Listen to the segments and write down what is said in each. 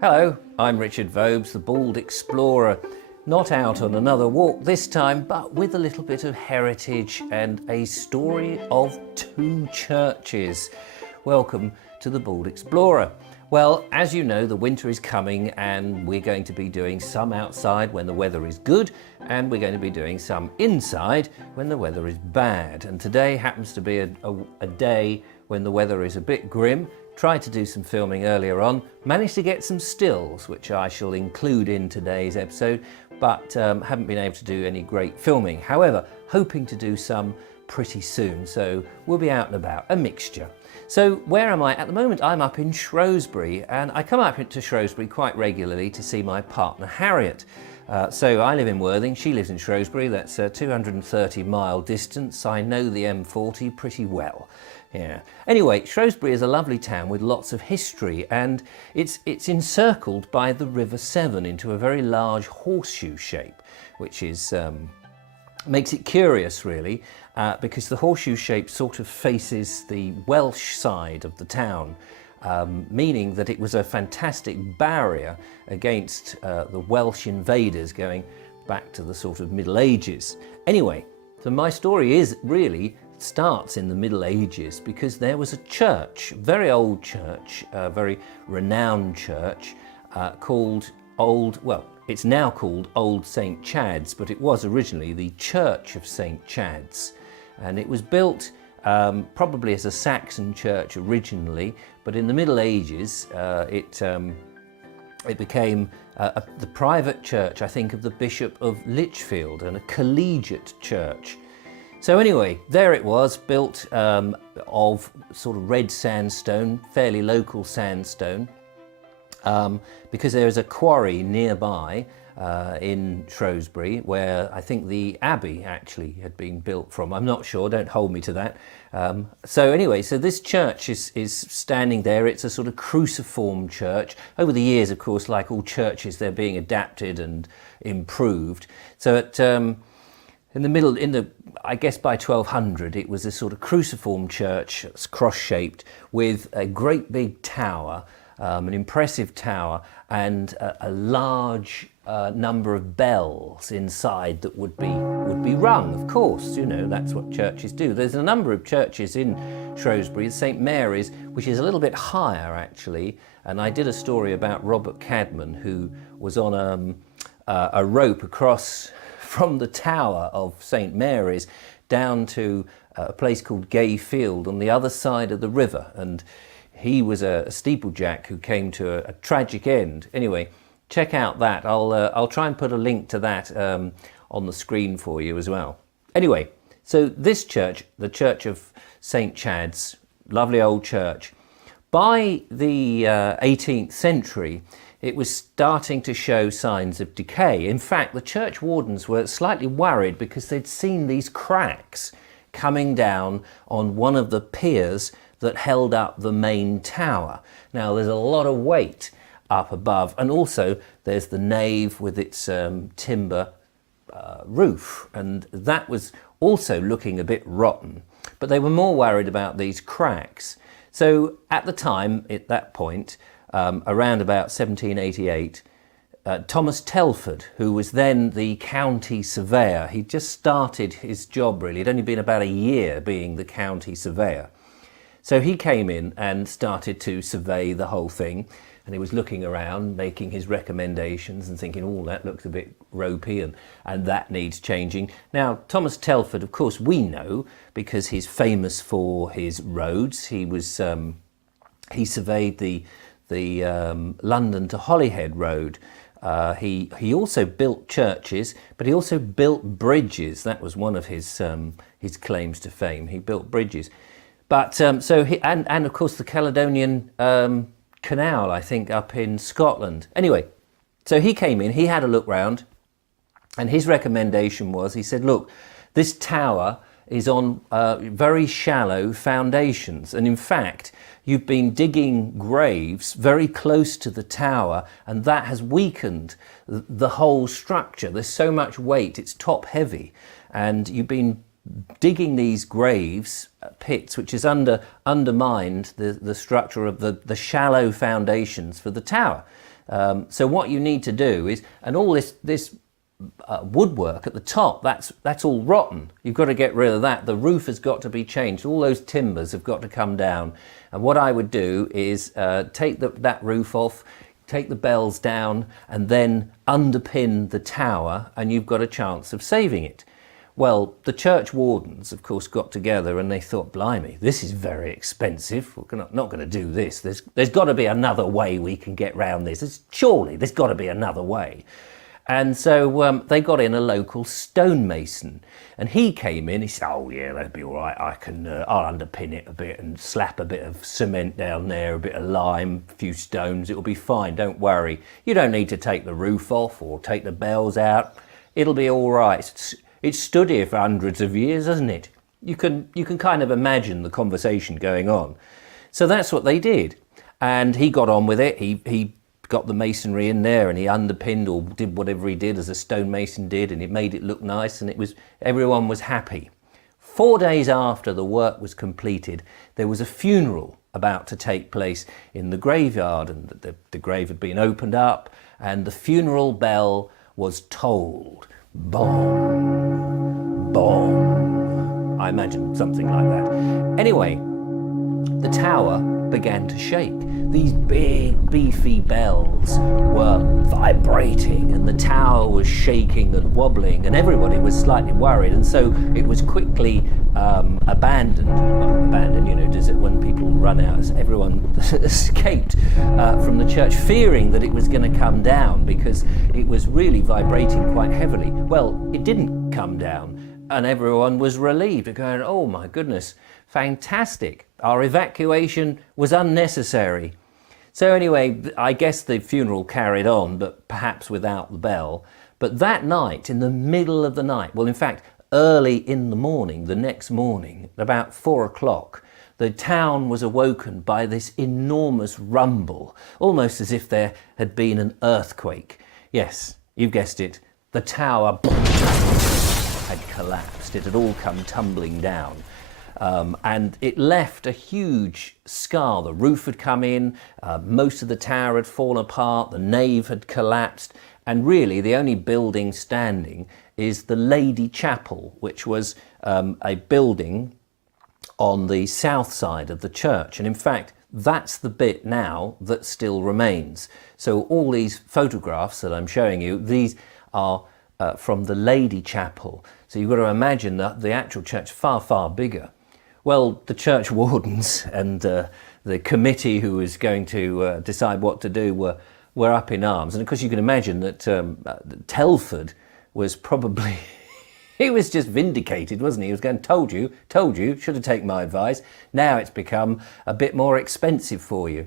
Hello, I'm Richard Vobes, the Bald Explorer. Not out on another walk this time, but with a little bit of heritage and a story of two churches. Welcome to the Bald Explorer. Well, as you know, the winter is coming and we're going to be doing some outside when the weather is good, and we're going to be doing some inside when the weather is bad. And today happens to be a day when the weather is a bit grim. Tried to do some filming earlier on, managed to get some stills, which I shall include in today's episode, but haven't been able to do any great filming. However, hoping to do some pretty soon, so we'll be out and about, a mixture. So where am I? At the moment I'm up in Shrewsbury, and I come up to Shrewsbury quite regularly to see my partner Harriet. So I live in Worthing, she lives in Shrewsbury. That's a 230-mile distance. I know the M40 pretty well. Yeah. Anyway, Shrewsbury is a lovely town with lots of history, and it's encircled by the River Severn into a very large horseshoe shape, which is makes it curious really, because the horseshoe shape sort of faces the Welsh side of the town, meaning that it was a fantastic barrier against the Welsh invaders going back to the sort of Middle Ages. Anyway, so my story starts in the Middle Ages, because there was a church, very old church, a very renowned church, it's now called Old St. Chad's, but it was originally the Church of St. Chad's. And it was built probably as a Saxon church originally, but in the Middle Ages it became the private church, I think, of the Bishop of Lichfield, and a collegiate church. So anyway, there it was, built of sort of red sandstone, fairly local sandstone, because there is a quarry nearby in Shrewsbury where I think the abbey actually had been built from. I'm not sure, don't hold me to that. So anyway, so this church is standing there. It's a sort of cruciform church. Over the years, of course, like all churches, they're being adapted and improved. So I guess by 1200, it was a sort of cruciform church, it's cross-shaped, with a great big tower, an impressive tower, and a large number of bells inside that would be rung. Of course, you know, that's what churches do. There's a number of churches in Shrewsbury. St. Mary's, which is a little bit higher actually, and I did a story about Robert Cadman, who was on a rope across from the tower of St. Mary's down to a place called Gay Field on the other side of the river, and he was a steeplejack who came to a tragic end. Anyway, check out that. I'll try and put a link to that on the screen for you as well. Anyway, so this church, the Church of St. Chad's, lovely old church, by the 18th century, it was starting to show signs of decay. In fact, the church wardens were slightly worried because they'd seen these cracks coming down on one of the piers that held up the main tower. Now, there's a lot of weight up above, and also there's the nave with its timber roof, and that was also looking a bit rotten. But they were more worried about these cracks. So at the time, at that point, around about 1788, Thomas Telford, who was then the county surveyor, he'd just started his job really, it'd only been about a year being the county surveyor. So he came in and started to survey the whole thing, and he was looking around, making his recommendations and thinking, oh, that looks a bit ropey and that needs changing. Now, Thomas Telford, of course, we know because he's famous for his roads. He was he surveyed the London to Holyhead road. He also built churches, but he also built bridges. That was one of his claims to fame. He built bridges. But so he, and of course the Caledonian Canal, I think, up in Scotland. Anyway, so he came in, he had a look round, and his recommendation was, he said, look, this tower is on very shallow foundations, and in fact you've been digging graves very close to the tower, and that has weakened the whole structure. There's so much weight, it's top heavy, and you've been digging these graves, pits, which has undermined the structure of the shallow foundations for the tower. So what you need to do is, and all this woodwork at the top, that's all rotten. You've got to get rid of that. The roof has got to be changed. All those timbers have got to come down. And what I would do is take that roof off, take the bells down, and then underpin the tower, and you've got a chance of saving it. Well, the church wardens, of course, got together and they thought, blimey, this is very expensive. We're not going to do this. There's got to be another way we can get round this. Surely there's got to be another way. And so they got in a local stonemason, and he came in. He said, "Oh yeah, that'd be all right. I'll underpin it a bit and slap a bit of cement down there, a bit of lime, a few stones. It'll be fine. Don't worry. You don't need to take the roof off or take the bells out. It'll be all right. It's stood here for hundreds of years, hasn't it?" You can kind of imagine the conversation going on. So that's what they did, and he got on with it. He got the masonry in there, and he underpinned or did whatever he did as a stonemason did, and it made it look nice, and everyone was happy. 4 days after the work was completed, there was a funeral about to take place in the graveyard, and the grave had been opened up, and the funeral bell was tolled. Boom, boom. I imagine something like that. Anyway, the tower began to shake. These big, beefy bells were vibrating, and the tower was shaking and wobbling, and everybody was slightly worried, and so it was quickly abandoned. Abandoned, does it when people run out? Everyone escaped from the church, fearing that it was going to come down because it was really vibrating quite heavily. Well, it didn't come down, and everyone was relieved, going, "Oh my goodness, fantastic. Our evacuation was unnecessary." So anyway, I guess the funeral carried on, but perhaps without the bell. But that night, in the middle of the night, well, in fact, early in the morning, the next morning, about 4 o'clock, the town was awoken by this enormous rumble, almost as if there had been an earthquake. Yes, you've guessed it, the tower had collapsed. It had all come tumbling down. And it left a huge scar. The roof had come in, most of the tower had fallen apart, the nave had collapsed, and really the only building standing is the Lady Chapel, which was a building on the south side of the church. And in fact, that's the bit now that still remains. So all these photographs that I'm showing you, these are from the Lady Chapel. So you've got to imagine that the actual church far, far bigger. Well, the church wardens and the committee who was going to decide what to do were up in arms. And of course you can imagine that Telford was probably, he was just vindicated, wasn't he? He was going, told you, should have taken my advice. Now it's become a bit more expensive for you.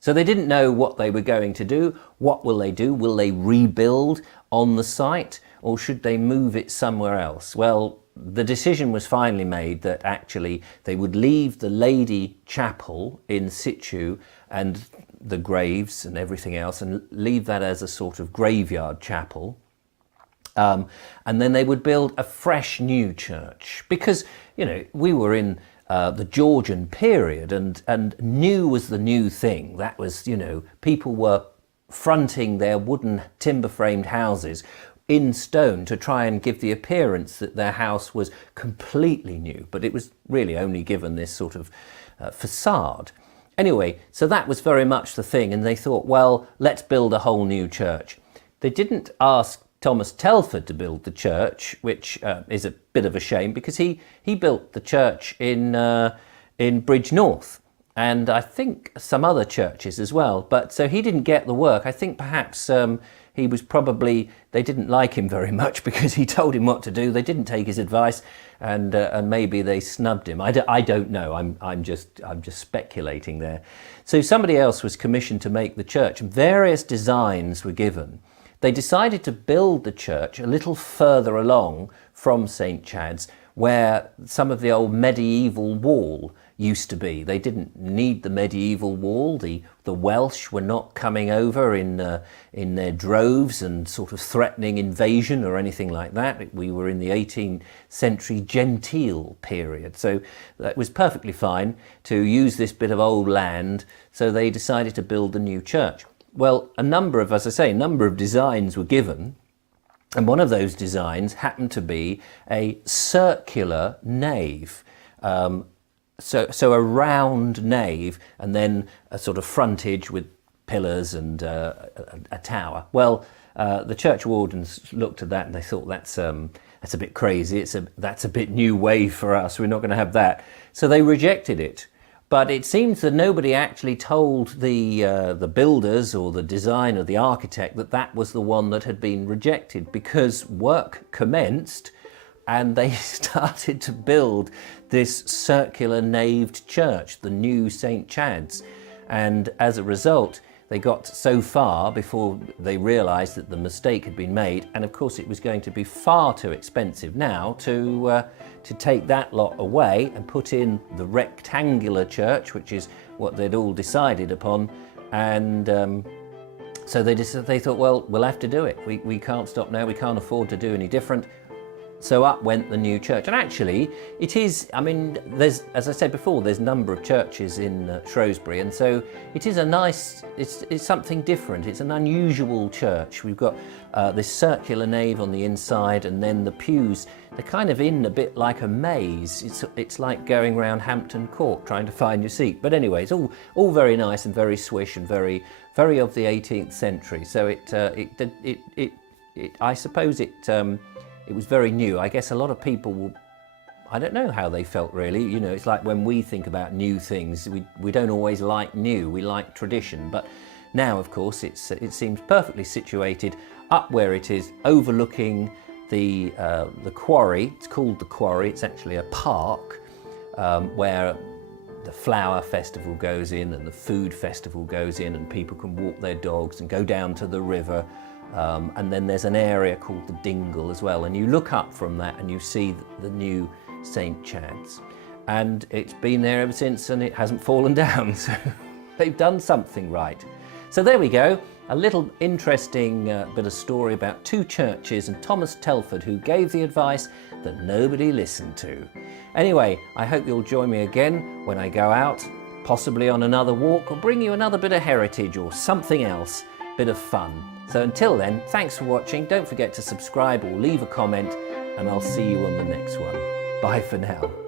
So they didn't know what they were going to do. What will they do? Will they rebuild on the site, or should they move it somewhere else? Well, the decision was finally made that actually they would leave the Lady Chapel in situ and the graves and everything else, and leave that as a sort of graveyard chapel. And then they would build a fresh new church, because, we were in the Georgian period, and new was the new thing. That was, people were fronting their wooden timber-framed houses in stone to try and give the appearance that their house was completely new, but it was really only given this sort of facade. Anyway, so that was very much the thing, and they thought, well, let's build a whole new church. They didn't ask Thomas Telford to build the church, which is a bit of a shame, because he built the church in Bridge North, and I think some other churches as well. But so he didn't get the work. I think perhaps he was probably, they didn't like him very much because he told him what to do. They didn't take his advice, and maybe they snubbed him. I don't know. I'm just speculating there. So somebody else was commissioned to make the church. Various designs were given. They decided to build the church a little further along from St. Chad's, where some of the old medieval wall used to be. They didn't need the medieval wall. The Welsh were not coming over in their droves and sort of threatening invasion or anything like that. We were in the 18th century gentile period, so that was perfectly fine to use this bit of old land. So they decided to build the new church. Well, a number of designs were given, and one of those designs happened to be a circular nave. So a round nave, and then a sort of frontage with pillars and a tower. Well, the church wardens looked at that and they thought that's a bit crazy. That's a bit new wave for us. We're not going to have that. So they rejected it. But it seems that nobody actually told the builders or the designer, the architect, that that was the one that had been rejected, because work commenced and they started to build this circular naved church, the new St. Chad's. And as a result, they got so far before they realised that the mistake had been made, and of course it was going to be far too expensive now to take that lot away and put in the rectangular church, which is what they'd all decided upon. And so they thought, well, we'll have to do it. We can't stop now. We can't afford to do any different. So up went the new church. And actually, it is, I mean, there's, as I said before, there's a number of churches in Shrewsbury, and so it is a nice, it's something different. It's an unusual church. We've got this circular nave on the inside, and then the pews, they're kind of in a bit like a maze. It's like going around Hampton Court trying to find your seat. But anyway, it's all very nice and very swish and very, very of the 18th century. So I suppose it was very new. I guess a lot of people I don't know how they felt really. You know, it's like when we think about new things, we don't always like new, we like tradition. But now, of course, it seems perfectly situated up where it is, overlooking the quarry. It's called the Quarry. It's actually a park where the flower festival goes in and the food festival goes in, and people can walk their dogs and go down to the river. And then there's an area called the Dingle as well, and you look up from that and you see the new St. Chad's, and it's been there ever since and it hasn't fallen down, so they've done something right. So there we go, a little interesting bit of story about two churches and Thomas Telford, who gave the advice that nobody listened to. Anyway, I hope you'll join me again when I go out, possibly on another walk, or bring you another bit of heritage or something else, bit of fun. So until then, thanks for watching. Don't forget to subscribe or leave a comment, and I'll see you on the next one. Bye for now.